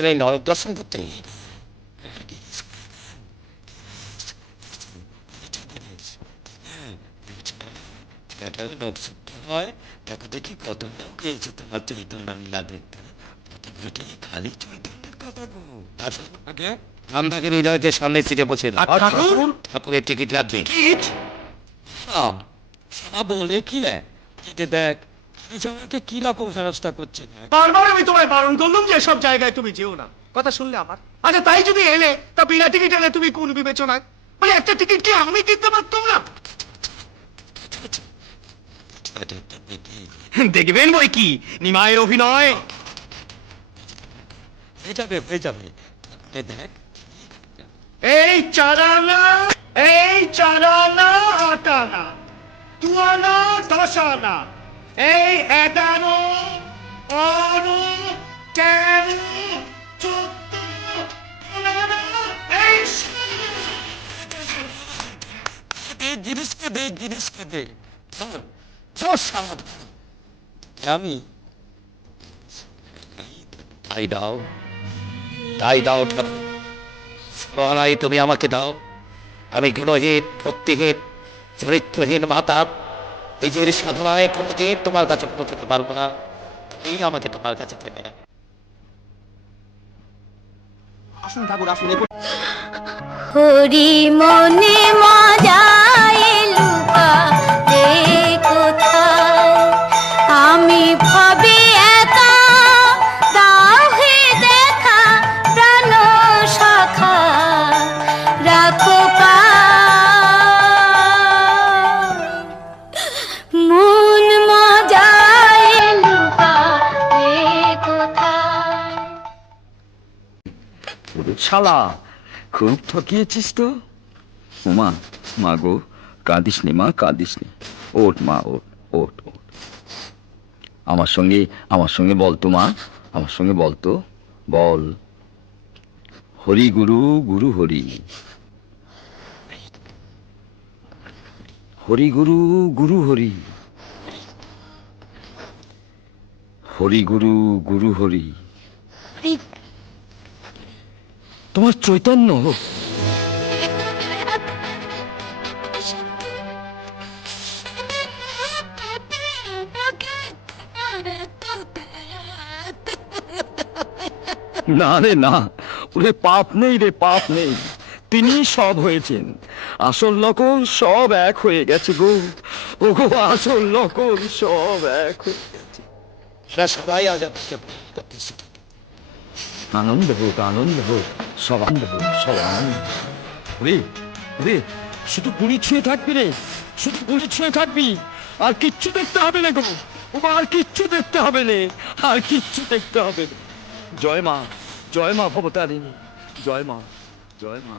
আসলে নরক দর্শন করতে। হয় দেখো দেখি কত লোক এসে তোমার চৈতন্য লীলা দেখতে। খালি চৈতন্যের কথা গো। আগে আমটাকে হৃদয়দের সামনে সিটে বসে দাও। ঠাকুরের টিকিট লাগবে। বলে কি দেখ আমাকে কি রকম ব্যবস্থা করছে। বারবার আমি তোমায় বারণ করলাম যে সব জায়গায় তুমি যেও না, কথা শুনলে আমার? আচ্ছা তাই যদি এলে তা বিনা টিকিট এলে তুমি কোন বিবেচনায়? মানে একটা টিকিট কি আমি কিনতে পারতাম না? দেখবেন বই কি নিমায়ের অভিনয় হয়ে যাবে দেখ। এই চারানা, এই চারানা আটানা, দুয়ানা দশানা, এই 11 12 13 14 15 এই জিনিসকে দে আমি তাই দাও ঠাকুর, তুমি আমাকে দাও। আমি গুণহীন ভক্তিহীন চরিত্রহীন মাতা, নিজের সাধনায় কোনোদিন তোমার কাছে পৌঁছতে পারবো না। তুমি আমাকে তোমার কাছে পেলে। আসুন ঠাকুর আসুন। হরি মনে মজায় লুকা রে কোথায়, আমি ভাবি একা দাও হে দেখা প্রাণ শাখা রাখো মন মজায় লুকা রে কোথায়। শালা খুব ঠকিয়েছিস তো। ওমা, মা গো, কাঁদিস নি মা, কাঁদিস নি। ওঠ মা, ওঠ ওঠ ওঠ। আমার সঙ্গে বলতো মা, আমার সঙ্গে বলতো, বল হরি গুরু গুরু হরি, হরি গুরু গুরু হরি, হরি গুরু গুরু হরি। তোমার চৈতন্য না রে না, ওরে পাপ নেই রে, পাপ নেই। তিনি সব হয়েছেন, আসল নকল সব এক হয়ে গেছে গো। ও গো, আসল নকল সব এক হয়ে গেছে। সবাই আজ আনন্দ হোক, আনন্দ হোক, সব আনন্দ হোক, সব আনন্দ। রে রে, শুধু গুড়ি ছুঁয়ে থাকবি রে, শুধু গুড়ি ছুঁয়ে থাকবি, আর কিচ্ছু দেখতে হবে না গো। ও আর কিচ্ছু দেখতে হবে না, আর কিচ্ছু দেখতে হবে না। জয় মা, জয় মা ভবতারিণী, জয় মা, জয় মা।